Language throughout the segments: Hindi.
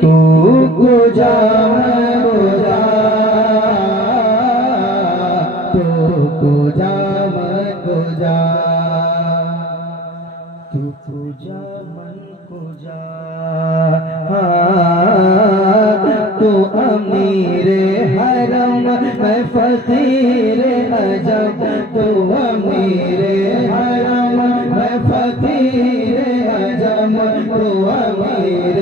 तू गुजा गुजा तू गुजा मन गुजा तू गुजा मन गुजा तू अमीर हरम मैं फकीर अजब तू अमीर हरम मैं फकीर अजब तू अमीर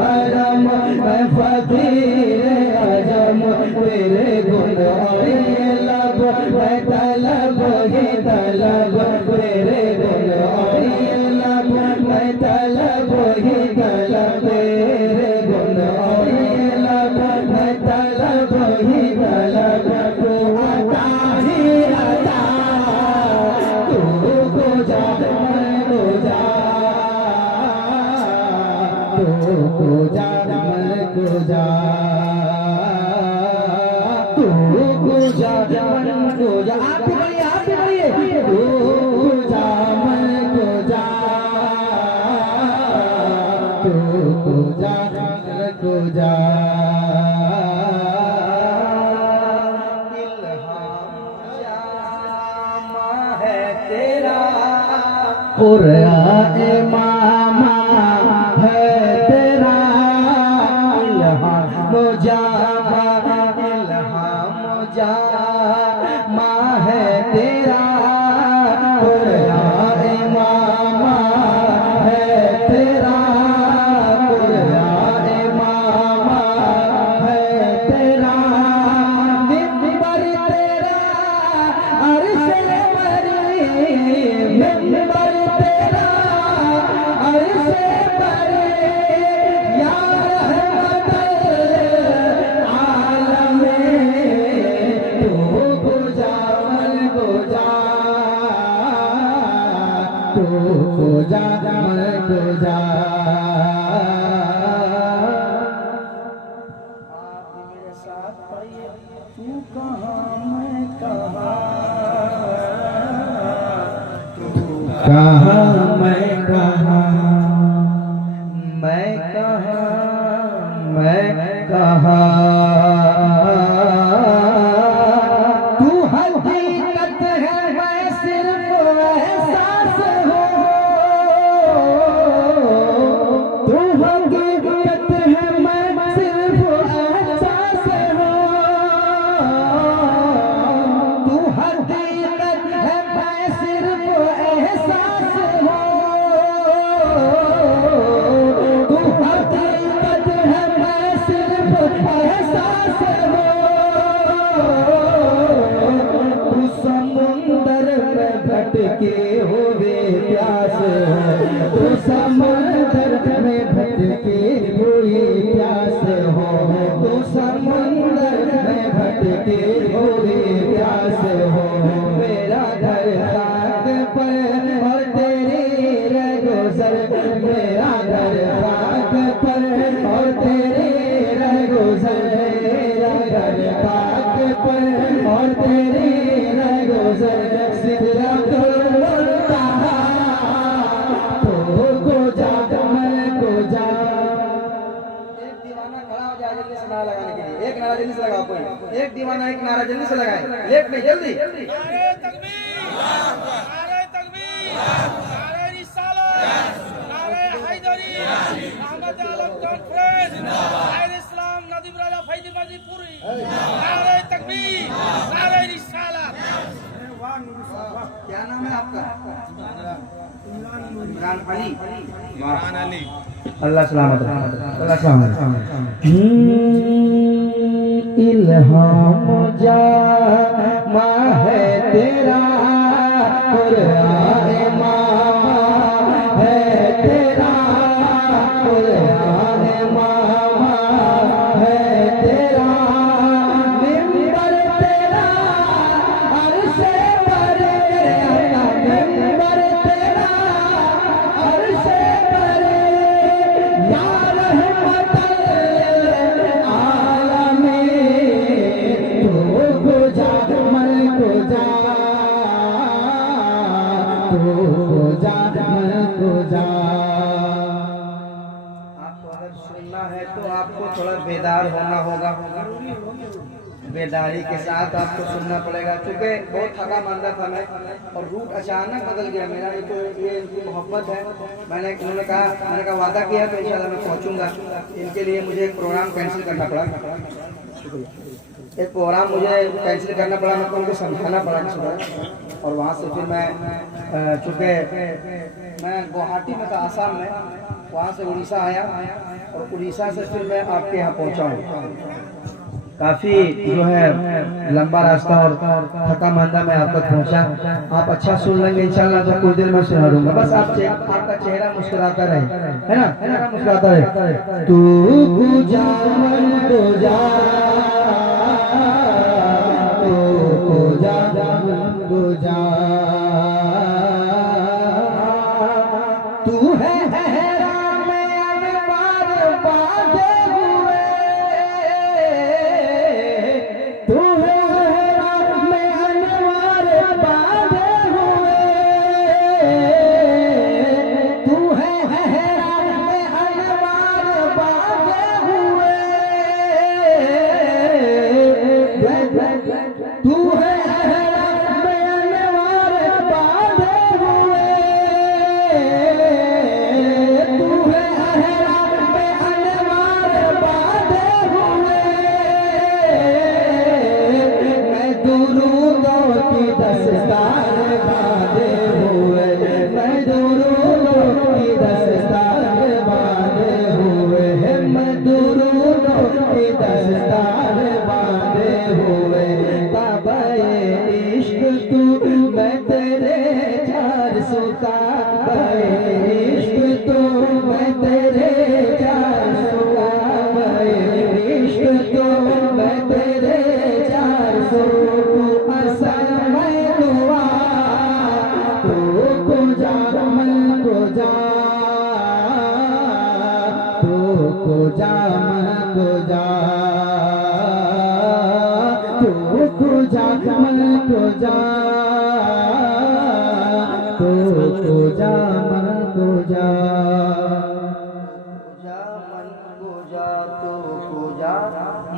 हरम मैं फकीर अजब तेरे गुण और लब मैं तलब ही तलब तेरे गुण और लब मैं तलब ही तलब तेरे गुण और लब मैं तलब ही तलब तू अता ही अता तू गुजा मैं गुजा तू गुजा मैं गुजा तू गुजा मन गुजा आप भी बोलिए तू गुजा मन गुजा तू गुजा मन गुजा कुराए मामा है तेरा इल्हाम मुजामा है तेरा कुराए मामा है तेरा कुराए मामा है तेरा मिंबर तेरा अर्श पर मिंबर तेरा अर्श पर या रहमतल आलमीन तू गुजा मन गुजा तू गुजा मन गुजा आप मेरे साथ पढ़िए तू कहाँ मैं कहाँ कहाँ मैं कहाँ मैं कहाँ मैं कहाँ तू हकीकत है मैं सिर्फ एहसास हूँ तू हकीकत है मैं सिर्फ एहसास हूँ तू हकीकत है मैं सिर्फ एहसास हूँ तू हकीकत है मैं सिर्फ एहसास हूँ तू समुंदर में भटके हुए प्यास हो तू समुंदर में भटके हुए प्यास हो तू समुंदर में भटके हुए प्यास हो मेरा घर खाक पर और तेरी रगुजर मेरा घर खाक पर और तेरी रगुजर मेरा घर खाक पर और तेरी रगुजर सिदरतुल मुंतहा तू गुजा मैं गुजा एक दीवाना खड़ा हो जाए जल्दी से नारा लगाने के लिए एक नारा जल्दी से लगाओ कोई एक दीवाना एक नारा जल्दी से लगाए लेट नहीं जल्दी नारे तकबीर नारे तकबीर नारे रिसालत नारे हैदरी अहमद आलम कॉन्फ्रेंस जिंदाबाद इस्लाम नदीम राजा फैज़ी पूरी नारे तकबीर नारे रिसालत क्या नाम है आपका इमरान अली अल्लाह सलामत अल्लाह सलामत इल्हाम जामा है तेरा कुराए मामा है तेरा कुराए मामा है तेरा मिंबर तेरा अर्श पर मिंबर तेरा अर्श पर या रहमतल आलमीन तू गुजा मन गुजा तू आपको थोड़ा बेदार होना होगा, बेदारी के साथ आपको सुनना पड़ेगा, क्योंकि बहुत थका मांदा था मैं और रूट अचानक बदल गया मेरा। ये इनकी मोहब्बत है, मैंने कहा वादा किया तो इंशाल्लाह मैं पहुंचूंगा। इनके लिए मुझे एक प्रोग्राम कैंसिल करना पड़ा, एक प्रोग्राम मुझे कैंसिल करना पड़ा, मतलब उनको समझाना पड़ा सुबह। और वहाँ से फिर मैं चूँकि मैं गुवाहाटी में था, आसाम में, वहाँ से उड़ीसा आया और उड़ीसा से फिर मैं आपके यहाँ पहुँचा हूँ। काफ़ी जो है लंबा रास्ता और थका मांदा मैं आप तक पहुँचा। आप अच्छा सुन लेंगे इंशाल्लाह, तो कुछ देर में सुना दूंगा। बस आपका चेहरा मुस्कुराता रहे, है ना, मुस्कुराता रहे। तू जा मन को जा, तू है हैरान में अनवार बांधे हुए, तू है हैरान में अनवार बांधे हुए, तू है हैरान में अनवार बांधे हुए, तू है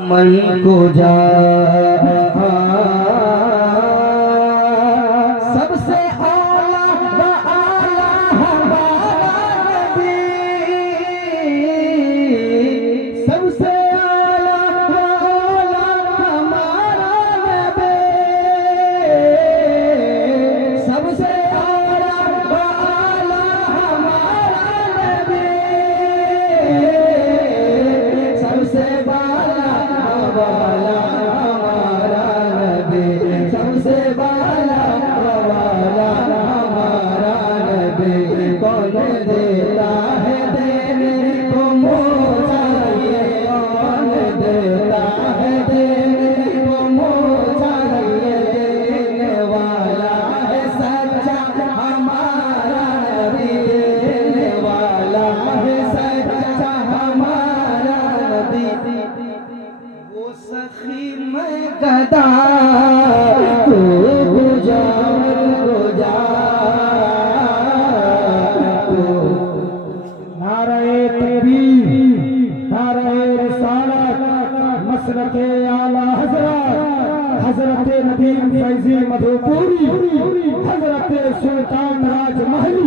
मन को जा, सबसे आला व आला हमारा नबी, सबसे आला व आला हमारा नबी, सबसे आला व आला हमारा नबी, सबसे वाला हमारा नबी, सबसे वाला हमारा नबी। कौन देता है देने को मोजा, ये कौन देता है देने को मोजा, ये देने वाला है सच्चा हमारा नबी, देने वाला है सच्चा हमारा नबी। वो सखी मैं गदा, तू गुजा, नारे तकबीर, नारे रिसालत, मसलके आला हजरत नदीम फैजी मधुपुरी, हजरत सुल्तान राज महली।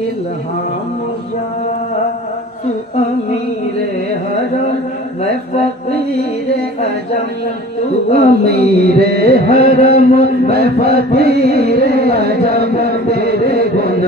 इल्हाम जा, तू अमीरे हरम मैं फकीरे अजम, तू अमीरे हरम मैं फकीरे अजम, तेरे गुण